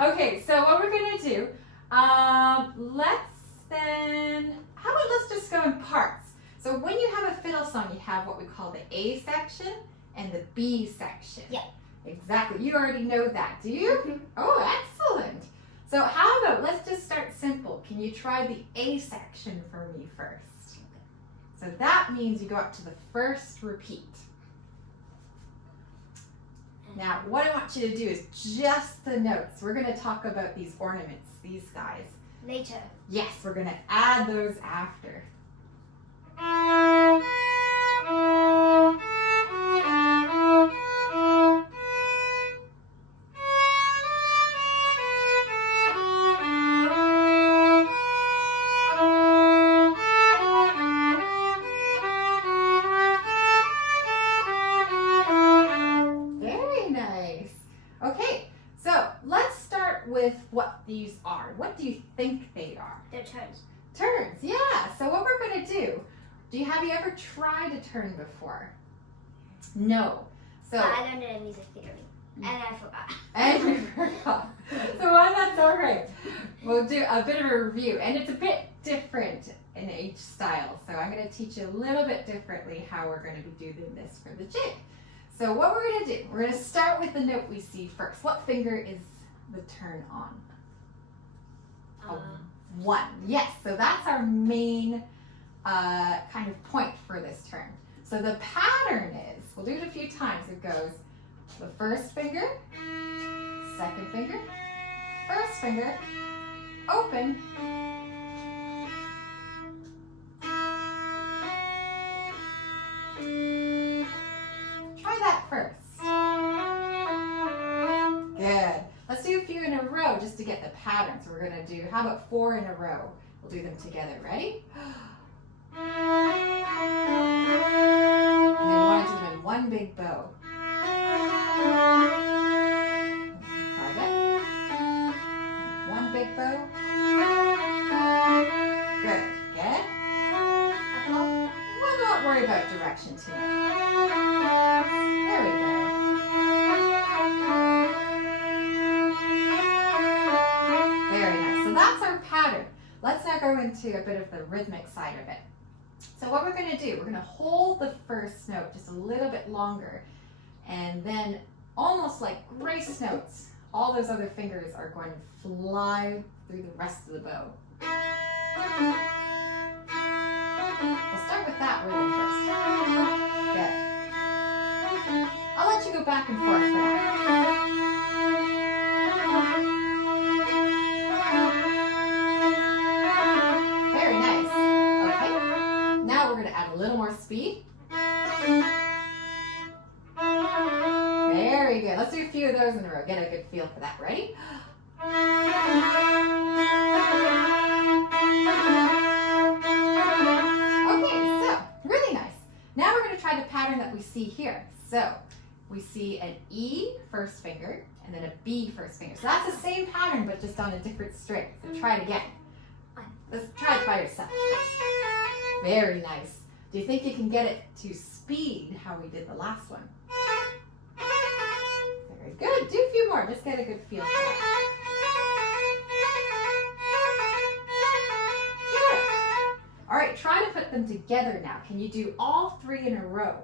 Okay, so what we're gonna do, let's just go in parts. So when you have a fiddle song, you have what we call the A section and the B section. Yeah. Exactly. You already know that, do you? Mhm. Oh, excellent. So how about, let's just start simple. Can you try the A section for me first? So that means you go up to the first repeat. Now, what I want you to do is just the notes. We're going to talk about these ornaments, these guys. Later. Yes, we're going to add those after. Very nice. Okay, so let's start with what these are. What do you think they are? Their turns. Turns, yeah. So what we're going to do, have you ever tried a turn before? No. So But I learned it in music theory. And I forgot. and we forgot. So that's all right. We'll do a bit of a review, and it's a bit different in each style. So I'm going to teach you a little bit differently how we're going to be doing this for the jig. So what we're going to do, we're going to start with the note we see first. What finger is the turn on? One. Yes, so that's our main kind of point for this turn. So the pattern is, we'll do it a few times. It goes the first finger, second finger, first finger, open, try that first. Good. Let's do a few in a row just to get the pattern. So we're going to do, how about 4 in a row? We'll do them together. Ready? And then you want to do them in one big bow. Try that. One big bow. Good. Get it? We'll not worry about direction too much. There we go. Very nice. So that's our pattern. Let's now go into a bit of the rhythmic side of it. So what we're going to do, we're going to hold the first note just a little bit longer, and then almost like grace notes, all those other fingers are going to fly through the rest of the bow. We'll start with that rhythm first. Good. I'll let you go back and forth for now. Very nice. Okay. Now we're going to add a little more speed. Very good. Let's do a few of those in a row. Get a good feel for that. Ready? Okay, so really nice. Now we're going to try the pattern that we see here. So we see an E first finger and then a B first finger. So that's the same pattern but just on a different string. So try it again. Let's try it by yourself. Very nice. Do you think you can get it to speed how we did the last one? Very good. Do a few more. Just get a good feel for it. Good. All right, try to put them together now. Can you do all 3 in a row?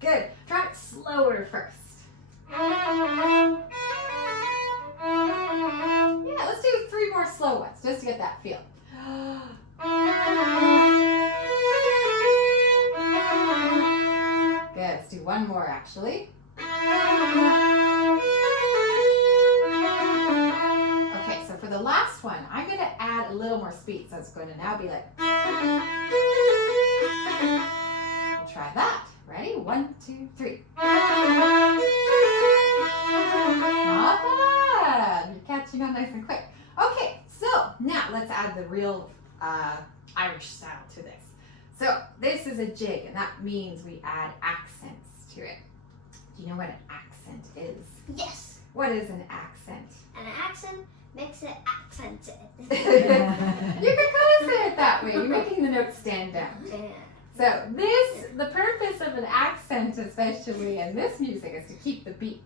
Good. Try it slower first. Yeah, let's do 3 more slow ones just to get that feel. Good. Let's do 1 more actually. Okay, so for the last one, I'm going to add a little more speed. So it's going to now be like. We'll try that. Ready? 1, 2, 3. Not bad. You're catching on nice and quick. Okay, so now let's add the real Irish style to this. So this is a jig, and that means we add accents to it. Do you know what an accent is? Yes. What is an accent? And an accent makes it accented. You So the purpose of an accent, especially in this music, is to keep the beat.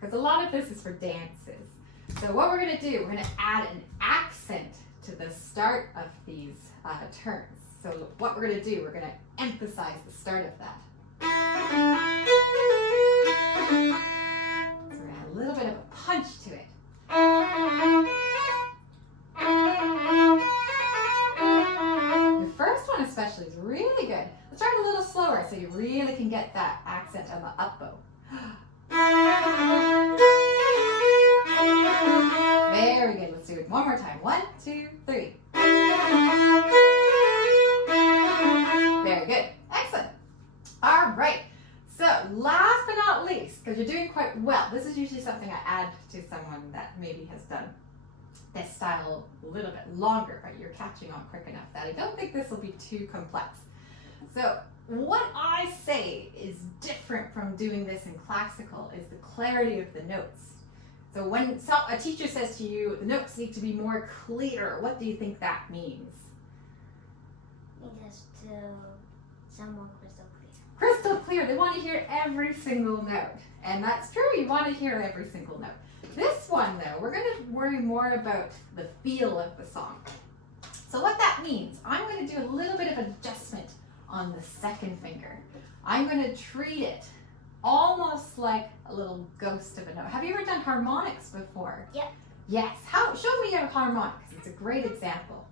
Because a lot of this is for dances. So what we're going to do, we're going to add an accent to the start of these turns. So what we're going to do, we're going to emphasize the start of that. So we're going to add a little bit of a punch to it. The first one especially is really good. Let's start a little slower so you really can get that accent on the up bow. Very good. Let's do it one more time. 1, 2, 3. Very good. Excellent. All right. So last but not least, because you're doing quite well, this is usually something I add to someone that maybe has done this style a little bit longer, but you're catching on quick enough that I don't think this will be too complex. So what I say is different from doing this in classical is the clarity of the notes. So when a teacher says to you, the notes need to be more clear, what do you think that means? It has to sound more crystal clear. Crystal clear. They want to hear every single note. And that's true. You want to hear every single note. This one, though, we're going to worry more about the feel of the song. So what that means, I'm going to do a little bit of adjustment on the second finger. I'm going to treat it almost like a little ghost of a note. Have you ever done harmonics before? Yep. Yes. Show me a harmonic, because it's a great example.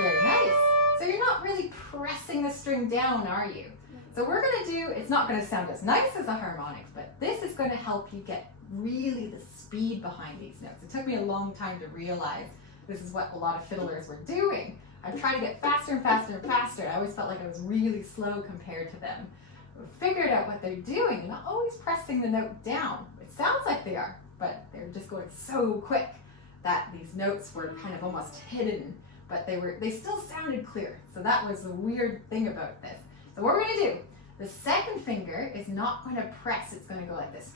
Very nice. So you're not really pressing the string down, are you? So we're going to do, it's not going to sound as nice as a harmonic, but this is going to help you get really the speed behind these notes. It took me a long time to realize this is what a lot of fiddlers were doing. I'm trying to get faster and faster and faster. I always felt like I was really slow compared to them. I figured out what they're doing. They're not always pressing the note down. It sounds like they are, but they're just going so quick that these notes were kind of almost hidden, but they still sounded clear. So that was the weird thing about this. So what we're going to do, the second finger is not going to press. It's going to go like this.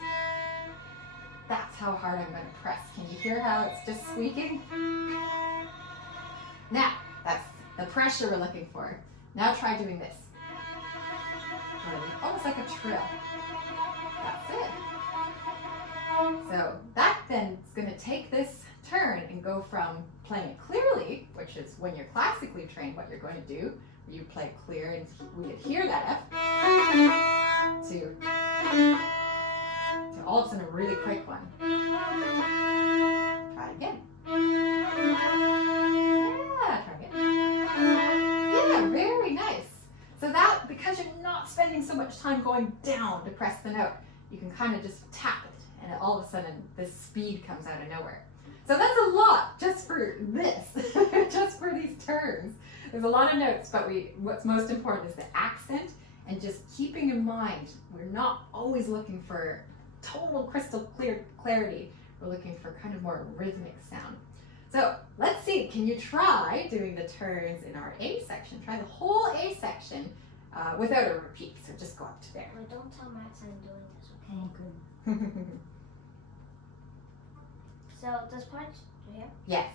That's how hard I'm going to press. Can you hear how it's just squeaking? Now, that's the pressure we're looking for. Now try doing this. Almost like a trill. That's it. So that then is going to take this turn and go from playing it clearly, which is when you're classically trained what you're going to do, you play clear and we could hear that F, to all of a sudden a really quick one. Try again. Yeah, try again. Yeah, very nice. So that, because you're not spending so much time going down to press the note, you can kind of just tap it and all of a sudden this speed comes out of nowhere. So that's a lot just for this, just for these turns. There's a lot of notes, but what's most important is the accent and just keeping in mind, we're not always looking for total crystal clear clarity. We're looking for kind of more rhythmic sound. So let's see, can you try doing the turns in our A section? Try the whole A section without a repeat, so just go up to there. Wait, don't tell Max I'm doing this, okay? Okay. So this part, do you hear? Yes.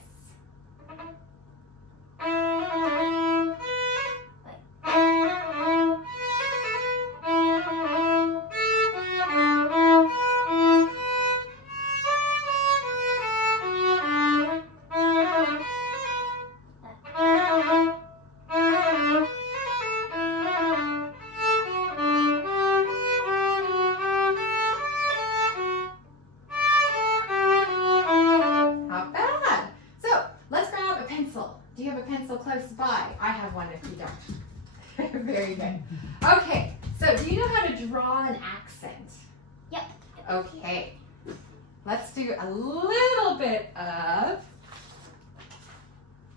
Close by. I have one if you don't. Very good. Okay, so do you know how to draw an accent? Yep. Okay. Let's do a little bit of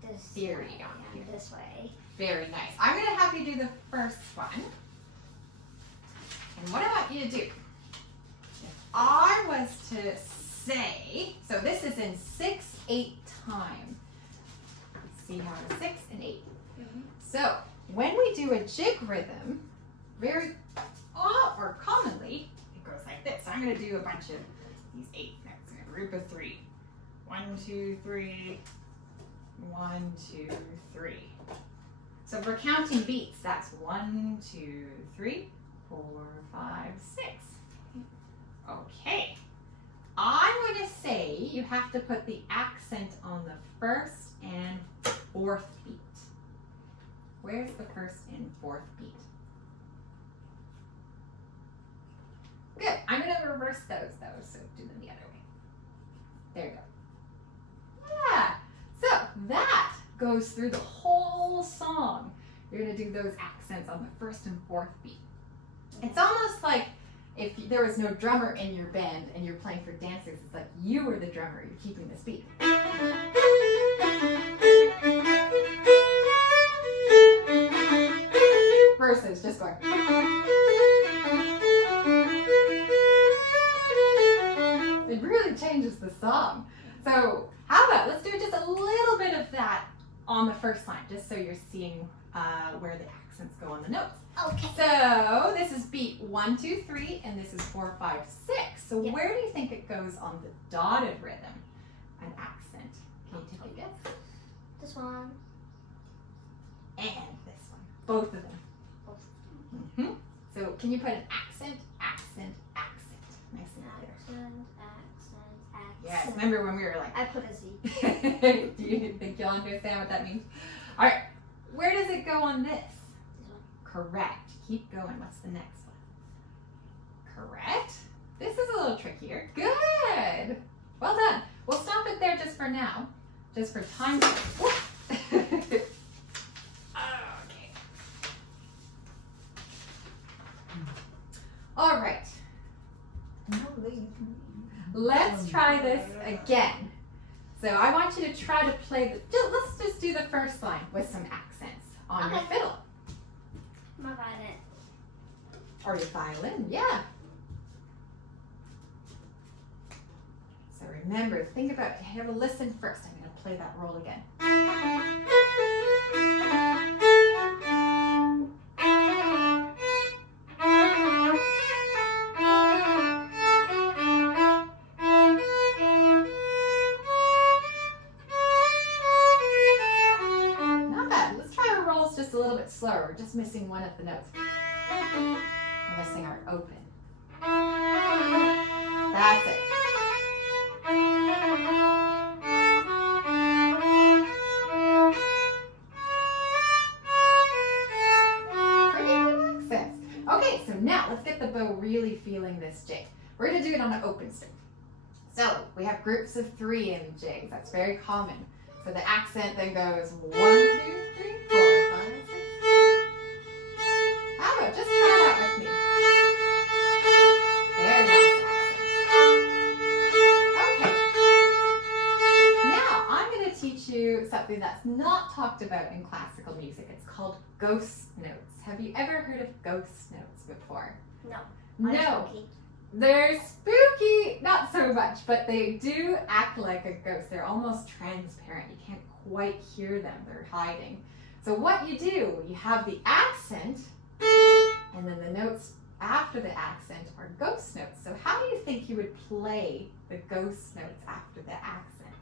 This theory on here. This way. Very nice. I'm going to have you do the first one. And what I want you to do, if I was to say, so this is in 6/8 time. See how it's 6 and 8. Mm-hmm. So when we do a jig rhythm, or commonly, it goes like this. I'm going to do a bunch of these 8 notes in a group of 3. 1, 2, 3. 1, 2, 3. So if we're counting beats, that's 1, 2, 3, 4, 5, 6. Okay. I'm going to say you have to put the accent on the first and fourth beat. Where's the first and fourth beat? Good. I'm going to reverse those though, so do them the other way. There you go. Yeah. So that goes through the whole song. You're going to do those accents on the first and fourth beat. It's almost like if there was no drummer in your band and you're playing for dancers, it's like you were the drummer, you're keeping this beat. Versus just going. It really changes the song. So how about, let's do just a little bit of that on the first line, just so you're seeing where the accents go on the notes. Okay. So this is beat 1, 2, 3, and this is 4, 5, 6. So Yeah. where do you think it goes on the dotted rhythm? An accent. Can you take a guess? This one. And this one. Both of them. Mm-hmm. So can you put an accent, accent, accent? Nice and clear. Accent. Yes. Remember when we were like. I put a Z. Do you think you'll understand what that means? All right. Where does it go on this? This one. Correct. Keep going. What's the next one? Correct. This is a little trickier. Good. Well done. We'll stop it there just for now. Just for time. Okay. All right. Let's try this again. So I want you to try to play let's just do the first line with some accents on your Okay. fiddle. My violin. Or your violin, yeah. So remember, think about, have a listen first. I'm going to play that roll again. Not bad. Let's try our rolls just a little bit slower. We're just missing one of the notes. We're missing our open. That's it. Pretty good accents. Okay, so now let's get the bow really feeling this jig. We're going to do it on an open string. So we have groups of 3 in jigs. That's very common. So the accent then goes 1, 2, 3, 4, 5, 6. How about just try that with me? Very nice accent. Okay. Now I'm going to teach you something that's not talked about in classical music. It's called ghost notes. Have you ever heard of ghost notes before? No. No. They're spooky, not so much, but they do act like a ghost. They're almost transparent. You can't quite hear them. They're hiding. So what you do, you have the accent, and then the notes after the accent are ghost notes. So how do you think you would play the ghost notes after the accent?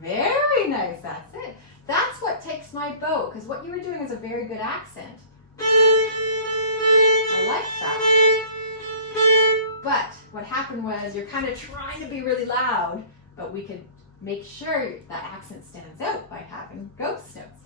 Very nice, that's it. That's what takes my bow, because what you were doing is a very good accent. I like that. But what happened was you're kind of trying to be really loud, but we could make sure that accent stands out by having ghost notes.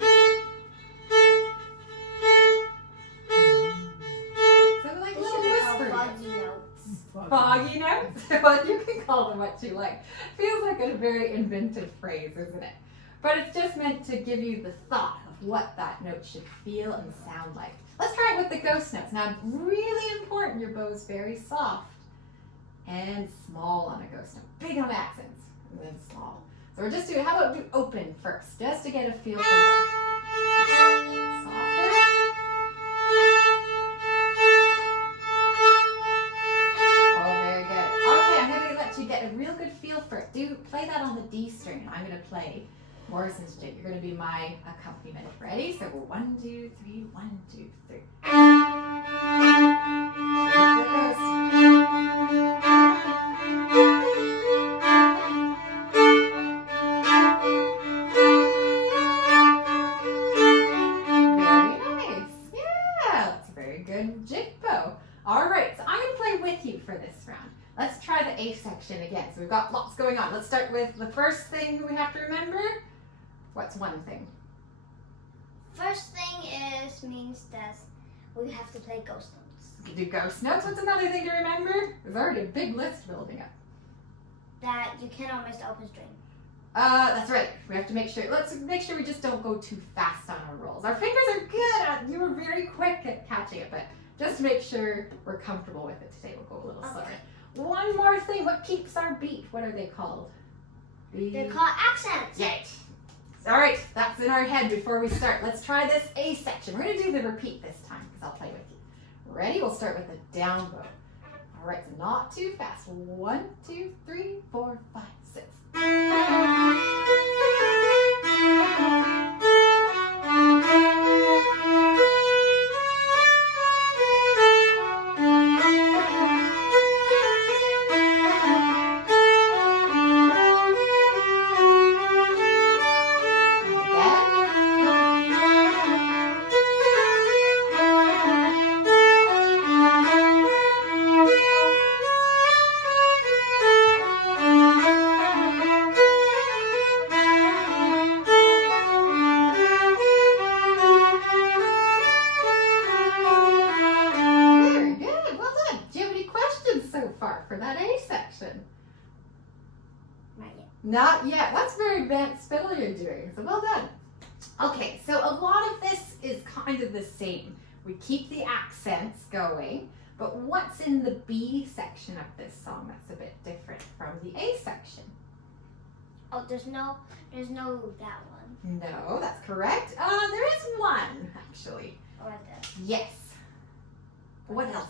So like little whisper Foggy notes. foggy notes. Well, you can call them what you like. Feels like a very inventive phrase, isn't it? But it's just meant to give you the thought of what that note should feel and sound like. Let's try it with the ghost notes. Now, really important, your bow is very soft and small on a ghost note. Big on accents, and then small. So we're just doing, how about do open first, just to get a feel for the softer. Oh, very good. Okay, I'm going to let you get a real good feel for it. Do play that on the D string. I'm going to play Morrison's jig. You're going to be my accompaniment. Ready? So 1, 2, 3, 1, 2, 3. Here it goes. section again. So we've got lots going on. Let's start with the first thing we have to remember. What's one thing? First thing means that we have to play ghost notes. You do ghost notes. What's another thing to remember? There's already a big list building up. That you cannot miss the open string. That's right. We have to make sure. Let's make sure we just don't go too fast on our rolls. Our fingers are good. You were very quick at catching it, but just to make sure we're comfortable with it today, we'll go a little slower. One more thing. What keeps our beat? What are they called? They're called accents. Right. All right. That's in our head before we start. Let's try this A section. We're going to do the repeat this time because I'll play with you. Ready? We'll start with the down bow. All right. So not too fast. 1, 2, 3, 4, 5, 6. For that A section? Not yet. Not yet. That's very advanced fiddle you're doing, so well done. Okay, so a lot of this is kind of the same. We keep the accents going, but what's in the B section of this song that's a bit different from the A section? Oh, there's no that one. No, that's correct. There is one, actually. Or this. Yes. What else?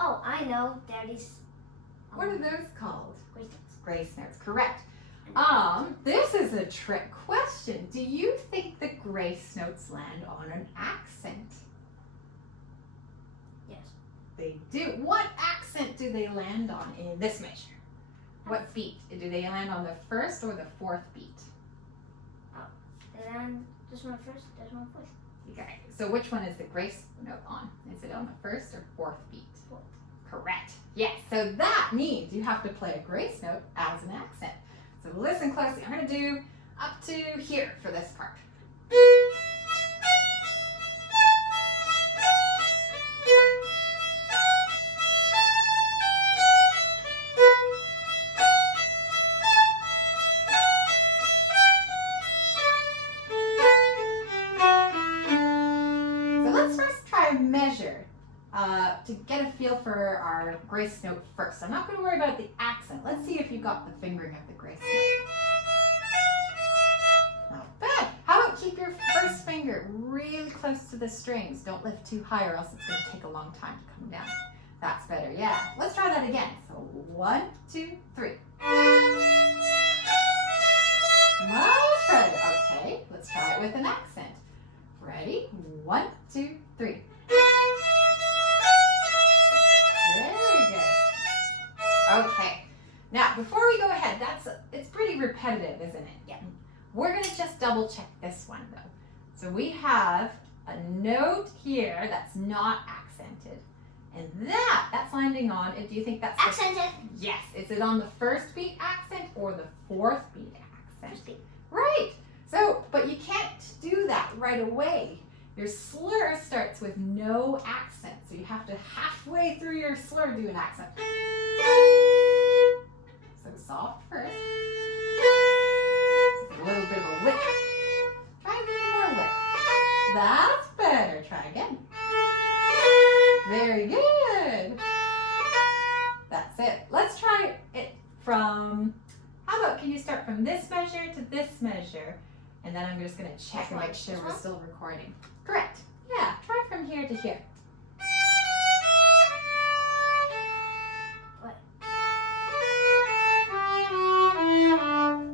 Oh, I know. There is. What are those called? Grace notes. Grace notes, correct. This is a trick question. Do you think the grace notes land on an accent? Yes. They do. What accent do they land on in this measure? What beat? Do they land on the first or the fourth beat? They land this one first, this one fourth. Okay, so which one is the grace note on? Is it on the first or fourth beat? Fourth. Correct. Yes, so that means you have to play a grace note as an accent. So listen closely. I'm going to do up to here for this part. So let's first try a measure to get a feel for our grace note first. I'm not going to worry about the accent. Let's see if you got the fingering of the grace note. Not bad. How about keep your first finger really close to the strings. Don't lift too high or else it's going to take a long time to come down. That's better, yeah. Let's try that again. So 1, 2, 3. Much better. Okay, let's try it with an accent. Ready? 1, 2, 3. Very good. Okay. Now, before we go ahead, it's pretty repetitive, isn't it? Yeah. We're going to just double check this one, though. So we have a note here that's not accented. And that's landing on, do you think that's... Accented. Yes. Is it on the first beat accent or the fourth beat accent? First beat. Right. So, but you can't do that right away. Your slur starts with no accent. So you have to halfway through your slur do an accent. So soft first. A little bit of a whip. Try a little more whip. That's better. Try again. Very good. That's it. Let's try it from, how about, can you start from this measure to this measure? And then I'm just going to check and make sure we're still recording. Correct. Yeah, try from here to here. What?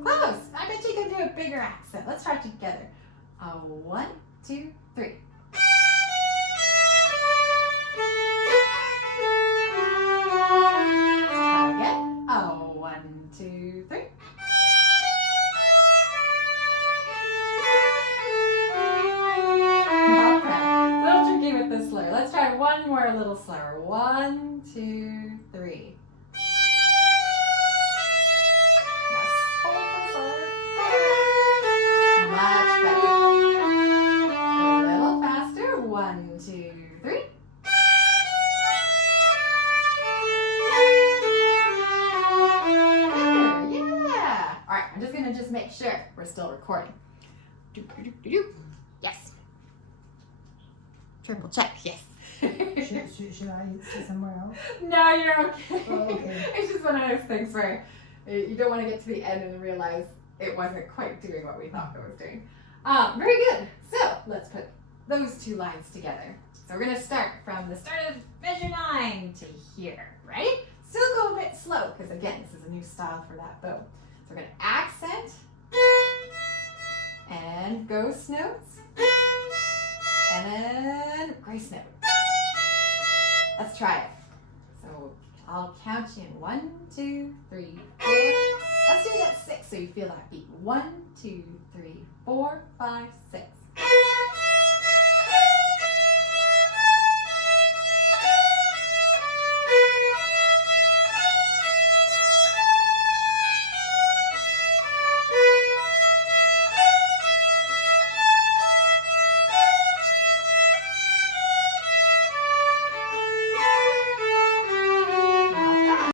Close. I bet you can do a bigger accent. Let's try it together. 1, 2, 3. Try again. 1, 2, 3. Okay. A little tricky with the slur. Let's try one more little slower. 1, 2, 3. just make sure we're still recording. Yes. Triple check, yes. Should I sit somewhere else? No, you're okay. Oh, okay. It's just one of those things where you don't want to get to the end and realize it wasn't quite doing what we thought it was doing. Very good. So let's put those two lines together. So we're going to start from the start of measure 9 to here. Ready? Still go a bit slow because, again, this is a new style for that bow. So we're going to accent and ghost notes and then grace note. Let's try it. So I'll count you in 1, 2, 3, 4. Let's do that 6 so you feel that beat. 1, 2, 3, 4, 5, 6.